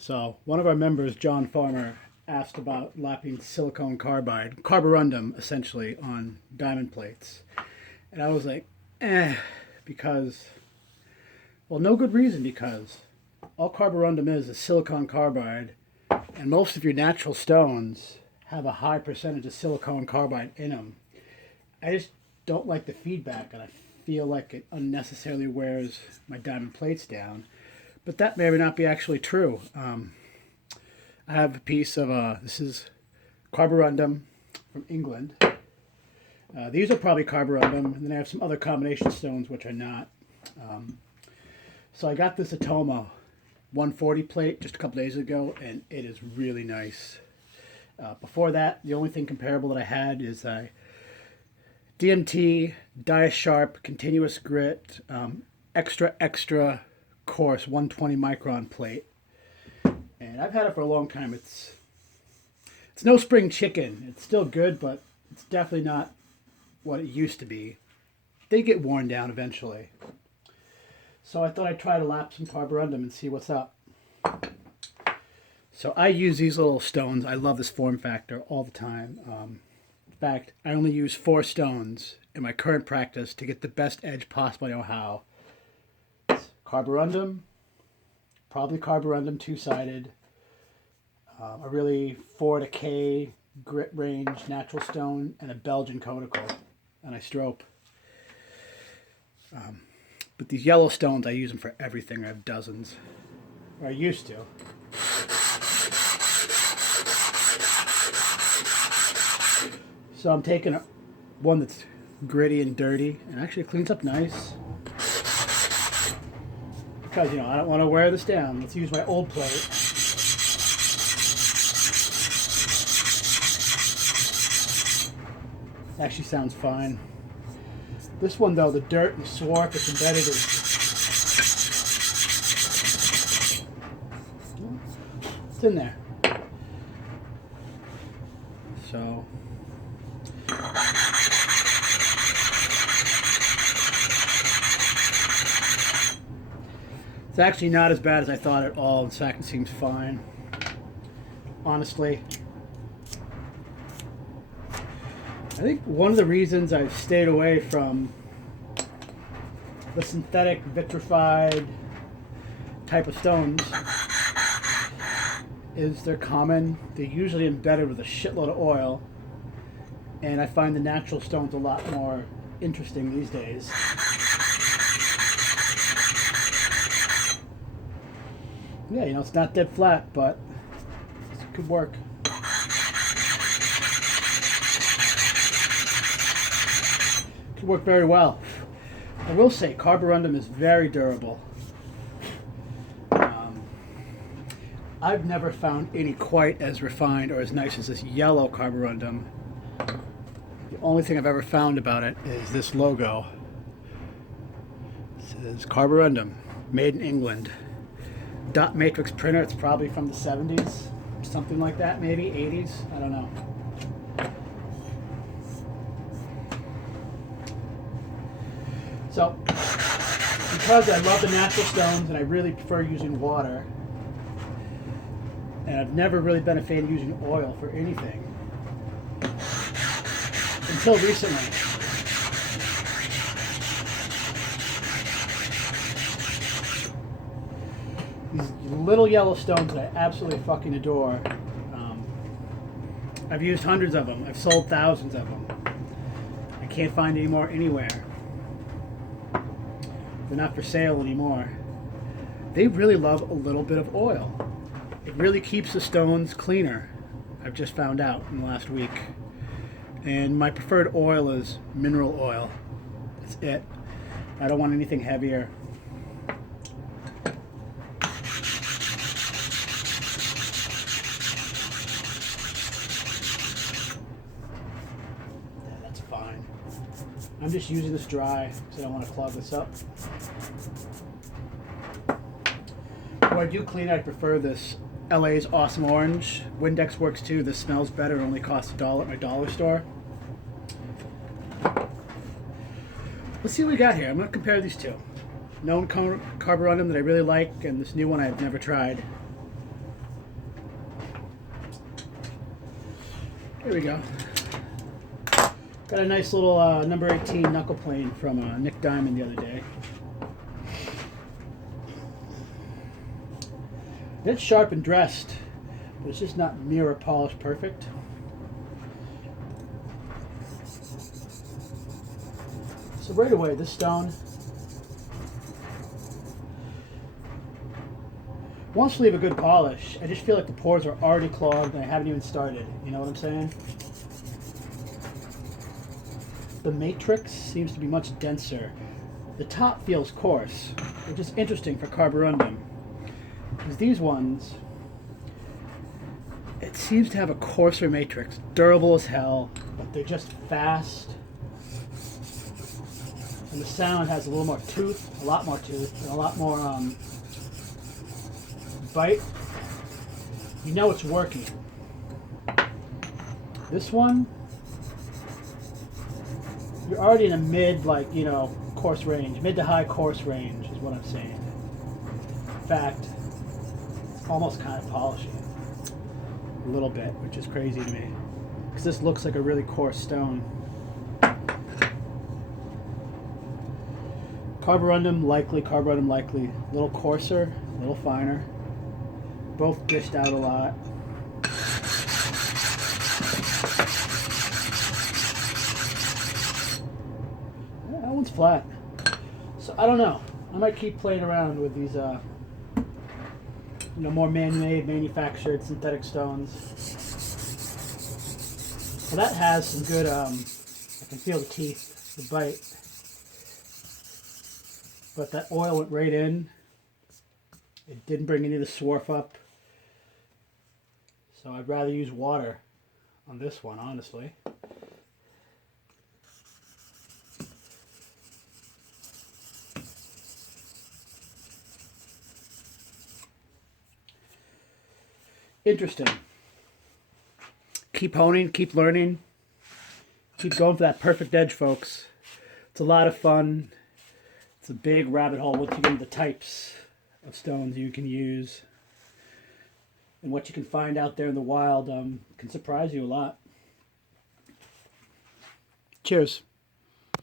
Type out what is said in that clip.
So one of our members, John Farmer, asked about lapping silicone carbide, carborundum essentially, on diamond plates. And I was like, because, well, no good reason, because all carborundum is silicon carbide, and most of your natural stones have a high percentage of silicon carbide in them. I just don't like the feedback, and I feel like it unnecessarily wears my diamond plates down. But that may or may not be actually true. I have a piece of, this is Carborundum from England. These are probably Carborundum, and then I have some other combination stones which are not. So I got this Atoma 140 plate just a couple days ago, and it is really nice. Before that, the only thing comparable that I had is DMT, Dia Sharp, Continuous Grit, extra coarse 120 micron plate. And I've had it for a long time. It's no spring chicken. It's still good, but it's definitely not what it used to be. They get worn down eventually. So I thought I'd try to lap some carborundum and see what's up. So I use these little stones. I love this form factor all the time. In fact, I only use 4 stones in my current practice to get the best edge possible. I know how. It's carborundum, probably carborundum two-sided, a really 4 to K grit range natural stone, and a Belgian conical, and I strope. But these yellow stones, I use them for everything. I have dozens, or I used to. So I'm taking one that's gritty and dirty, and actually cleans up nice. Because, I don't want to wear this down. Let's use my old plate. Actually sounds fine. This one, though, the dirt and swarf that's embedded it's in there. So it's actually not as bad as I thought at all. In fact, it seems fine. Honestly, I think one of the reasons I've stayed away from the synthetic vitrified type of stones is they're common. They're usually embedded with a shitload of oil, and I find the natural stones a lot more interesting these days. Yeah, it's not dead flat, but it could work. Could work very well. I will say carborundum is very durable. I've never found any quite as refined or as nice as this yellow carborundum. The only thing I've ever found about it is this logo. It says Carborundum, made in England. Dot matrix printer. It's probably from the 70s, something like that, maybe 80s. I don't know. So, because I love the natural stones and I really prefer using water, and I've never really been a fan of using oil for anything until recently. These little yellow stones that I absolutely fucking adore. I've used hundreds of them. I've sold thousands of them. I can't find any more anywhere. They're not for sale anymore. They really love a little bit of oil. It really keeps the stones cleaner. I've just found out in the last week. And my preferred oil is mineral oil. That's it. I don't want anything heavier. That's fine. I'm just using this dry because I don't want to clog this up. When I do clean, I prefer this LA's Awesome Orange. Windex works too. This smells better. It only costs $1 at my dollar store. Let's see what we got here. I'm going to compare these two. Known carborundum that I really like, and this new one I've never tried. Here we go. Got a nice little number 18 knuckle plane from Nick Diamond the other day. It's sharp and dressed, but it's just not mirror polished perfect. So right away, this stone wants to leave a good polish. I just feel like the pores are already clogged and I haven't even started. You know what I'm saying? The matrix seems to be much denser. The top feels coarse, which is interesting for Carborundum. Because these ones, it seems to have a coarser matrix, durable as hell, but they're just fast. And the sound has a little more tooth, a lot more tooth, and a lot more bite. You know it's working. This one, you're already in a mid, like, you know, coarse range. Mid to high coarse range is what I'm saying. In fact, it's almost kind of polishing a little bit, which is crazy to me. Because this looks like a really coarse stone. Carborundum likely, a little coarser, a little finer. Both dished out a lot. Yeah, that one's flat. So I don't know. I might keep playing around with these, more man-made, manufactured synthetic stones. So that has some good. I can feel the teeth, the bite. But that oil went right in. It didn't bring any of the swarf up. So I'd rather use water on this one, honestly. Interesting. Keep honing, keep learning, keep going for that perfect edge, folks. It's a lot of fun. It's a big rabbit hole once you get into the types of stones you can use. And what you can find out there in the wild can surprise you a lot. Cheers.